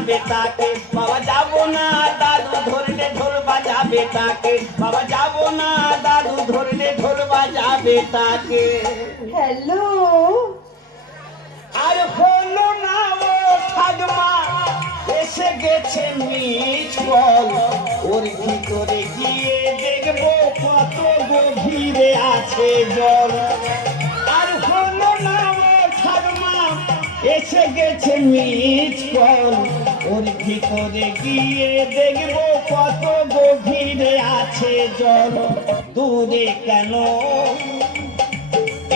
বাজাবে তাকে, বাবা যাবো না দাদু ধরলে ঢোল বাজাবে তাকে, বাবা যাবো না দাদু ধরলে ঢোল বাজাবে তাকে। হ্যালো, আর হলো না ও ঠাকমা এসে গেছে মিট কল, ওর ভিতরে গিয়ে দেখবো কত গভীরে আছে জল। আর হলো না ও ঠাকমা এসে গেছে মিট কল, ওর ভিতরে গিয়ে দেখবো কত গভীরে আছে জল। দূরে কেন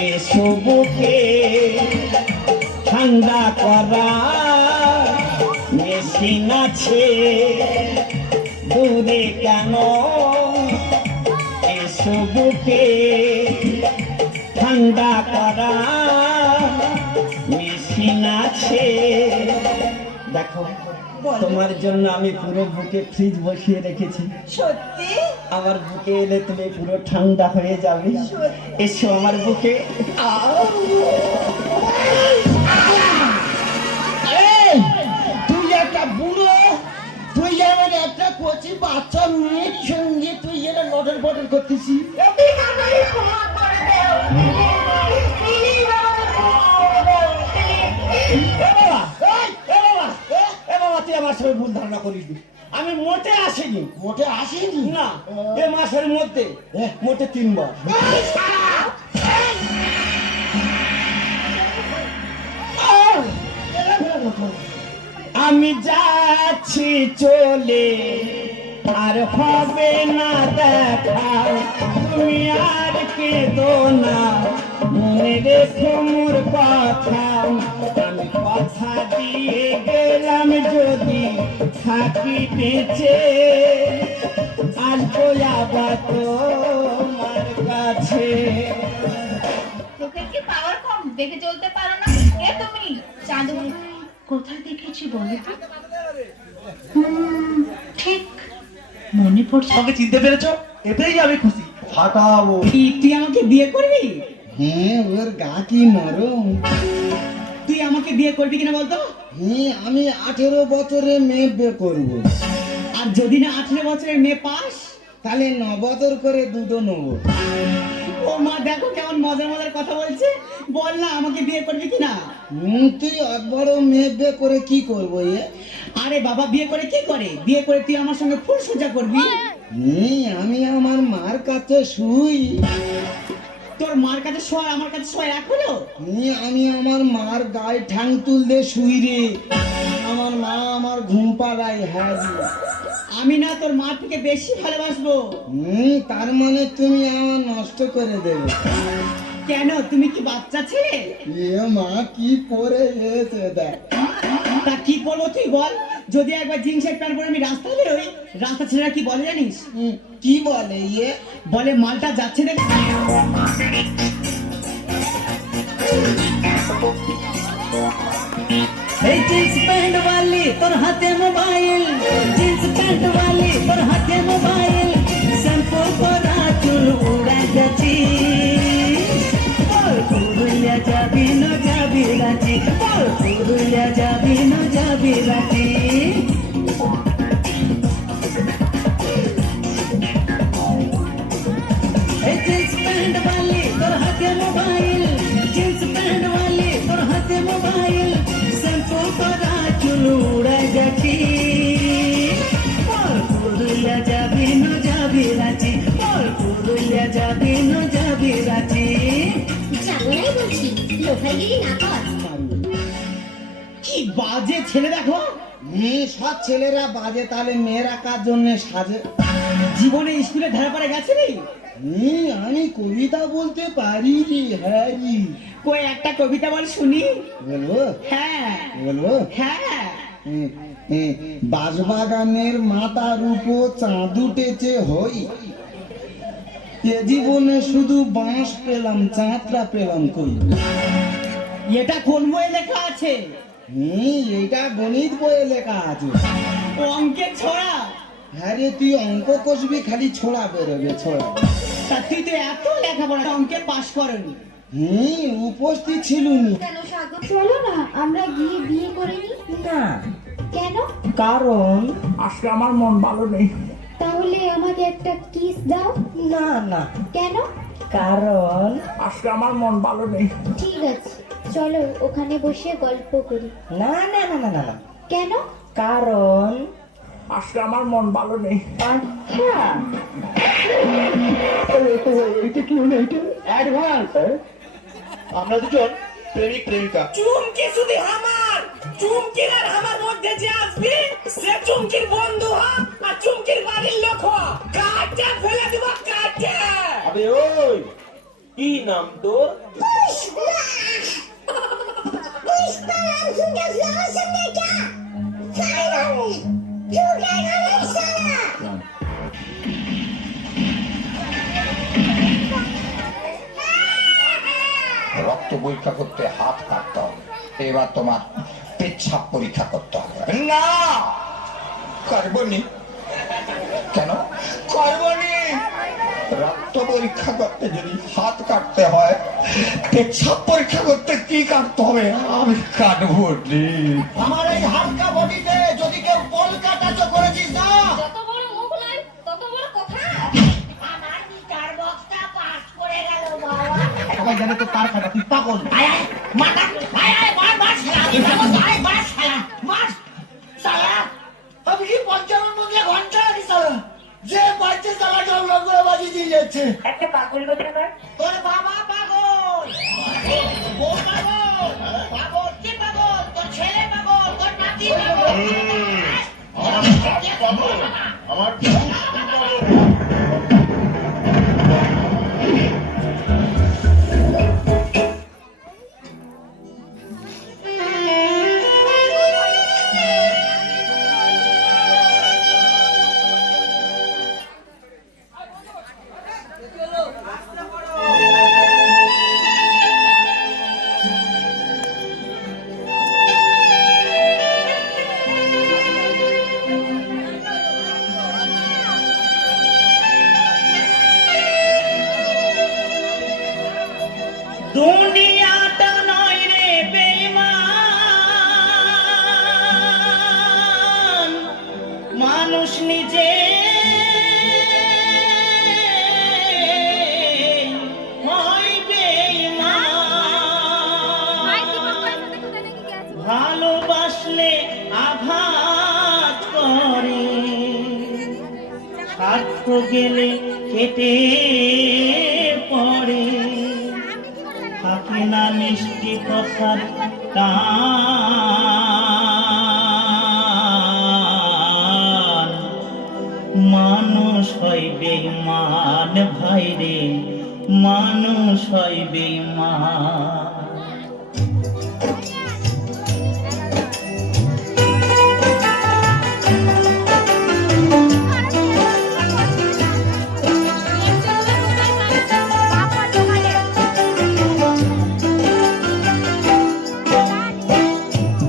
এসো বুকে ঠান্ডা করা মেশিন আছে, দূরে কেন এসো বুকে ঠান্ডা করা মেশিন আছে। দেখো তোমার জন্য আমি পুরো বুকে ফ্রিজ বসিয়ে রেখেছি, সত্যি? আমার বুকে এলে তুমি পুরো ঠান্ডা হয়ে যাবে। এসো আমার বুকে। তুই একটা বুড়ো, তুই আমার একটা কচি বাচ্চা মেয়ের সঙ্গে তুই এটা নটর বটর করতেছিস। তুই আমার সঙ্গে ভুল ধারণা করিস, আমি মোটে আসিনি। মোটে আসেনি না, এ মাসের মধ্যে মোটে 3 বার। আমি যাচ্ছি চলে আর হবে না দেখা, তুমি আর কেঁদো না, মনে রেখো মোর কথা। আমি কথা দিয়ে গেলাম যদি থাকি বেঁচে, আসবো আবার তোমার কাছে। চোখের কি পাওয়ার কম, দেখে চলতে পারো না? কে তুমি? চাঁদু কোথায় দেখেছি বলো তো? ঠিক মনে পড়ছে। আমাকে চিনতে পেরেছো? এতেই আমি খুশি। ফাটাবো। তুই আমাকে বিয়ে করবি? হ্যাঁ, ওর গা কি নরম। তুই আমাকে বিয়ে করবি কিনা বলতো? হ্যাঁ, আমি 18 বছরে মেয়ে বিয়ে করবো। আর যদি না 18 বছরের মেয়ে পাস, তাহলে 9 বছর করে দুটো নেবো। ও মা দেখো কেমন মজার মজার কথা বলছে। বল না আমাকে বিয়ে করবি কিনা? তুই অত বড় মেয়ে বিয়ে করে কি করবো? আরে বাবা, বিয়ে করে কি করে? বিয়ে করে তুই আমার সঙ্গে ফুল সোজা করবি। আমি আমার মার কাছে শুই। তোর মার কাছে শোয় আমার কাছে শোয় এক হলো? আমি আমার মার গায়ে ঠাং তুলতে শুই রে। আমার মা আমার ঘুম পাড়ায়। হ্যাঁ, আমি না তোর মা থেকে বেশি ভালোবাসবো। তার মানে তুমি আমার নষ্ট করে দেবে? কেন, তুমি কি বাচ্চা ছেলে? মা কি পরে এসে দেখ। তা কি বলবো তুই বল? যদি একবার জিন্সের প্যান্ট পরে আমি রাস্তায় বেরোই, রাস্তা ছেলেরা কি বলে জানিস? কি বলে? বলে মালটা যাচ্ছে দেখ। এই জিন্স প্যান্ট वाली তোর হাতে মোবাইল, জিন্স প্যান্ট वाली তোর হাতে মোবাইল, শ্যাম্পু করা চুল উড়া গেছি, পুরুলিয়া যাবি না যাবি রাজি, পুরুলিয়া যাবি না যাবি রাজি। এই জিন্স প্যান্ট वाली তোর হাতে মোবাইল, জিন্স প্যান্ট वाली তোর হাতে মোবাইল, শ্যাম্পু করা চুল উড়া গেছি, পুরুলিয়া যাবি না যাবি রাজি, পুরুলিয়া যাবি না যাবি রাজি। চাঙ্গাই বলছি, লোকাইগিরি না কর। কি বাজে ছেলে দেখো। সব ছেলেরা বাজে, তাহলে মেয়েরা কার জন্য সাজে? জীবনে স্কুলে ধারে পড়ে গেছে রে? আমি কবিতা বলতে পারি রে। হ্যাঁ, কই একটা কবিতা বল শুনি। বলবো? হ্যাঁ বলবো? হ্যাঁ। বাঁশবাগানের মাথার উপর চাঁদ উঠেছে হই, এ জীবনে শুধু বাঁশ পেলাম, চাঁদটা পেলাম কই। এটা কোন বইয়ে লেখা আছে? এইটা গণিত বইয়ে লেখা আছে। অঙ্কের ছড়া? হ্যাঁ রে, তুই অঙ্ক কষবি, খালি ছোড়া বেরোবে, ছোড়া। তা তুই তো এত লেখাপড়া অঙ্কে পাশ করনি। উপস্থিত ছিলুনি। কেন সাগর, চলো না আমরা গিয়ে বিয়ে করে নিই। না, কেন? কেন? কারণ আজকে আমার মন ভালো নেই। তাহলে আমাকে একটা কিস দাও। না না, কেন? কারণ আজকে আমার মন ভালো নেই। ঠিক আছে, চলো ওখানে বসে গল্প করি। না না না না না না, কেন? কারণ আজকে আমার মন ভালো নেই। আচ্ছা, আমরা দুজন প্রেমিক প্রেমিকা। চুমকি শুধু আমার, চুমকির আর আমার মধ্যে যে আসবে সে চুমকির বন্ধু হ আর চুমকির বাড়ির লোক হ। কাটে ফেলে দিব, কাটে। আবে ওই, কি নাম তোর? রক্ত পরীক্ষা করতে হাত কাটতে হবে, এবার তোমার পেচ্ছাপ পরীক্ষা করতে হবে। না করবনি। কেন করবনি? রক্ত পরীক্ষা করতে যদি হাত কাটতে হয়, পেচ্ছাপ পরীক্ষা করতে কি কাটতে হবে? আমি কাটবো নি। আমার এই হালকা বডিতে যদি কেউ বল কাটাচো করেছিস না, যত বড় মুখ নয় তত বড় কথা। আমার গিটার বক্সটা পাস করে গেল বাবা। সবাই জানে তো তার কাটা, তুই পাগল। আমি কি পঞ্চান্ন মধ্যে ঘন্টা আছি সারা, যে বাচ্চা চালাটা লোক বাজি দিয়ে যাচ্ছে। একটা পাগল কোথাকার। তোর বাবা পাগল, বউ পাগল, পাগল কি পাগল, তোর ছেলে পাগল, তোর নাতি পাগল। দুনিয়াটা নয় রে বেঈমান, মানুষ নিজে হয় বেঈমান। ভালোবাসলে আঘাত করে, স্বার্থ গেলে কেটে পড়ে, থাকে না মিষ্টি কথার টান। মানুষ হয় বেঈমান ভাই রে, মানুষ হয় বেঈমান।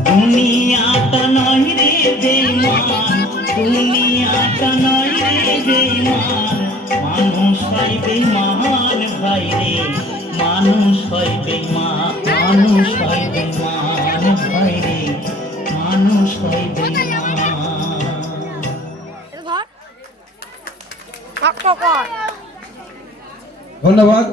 দুনিয়াটা নয় রে বেঈমান, দুনিয়াটা নয় রে বেঈমান, মানুষ হয় বেঈমান ভাই রে, মানুষ হয় বেঈমান, মানুষ হয় বেঈমান ভাই রে, মানুষ হয় বেঈমান। ধন্যবাদ।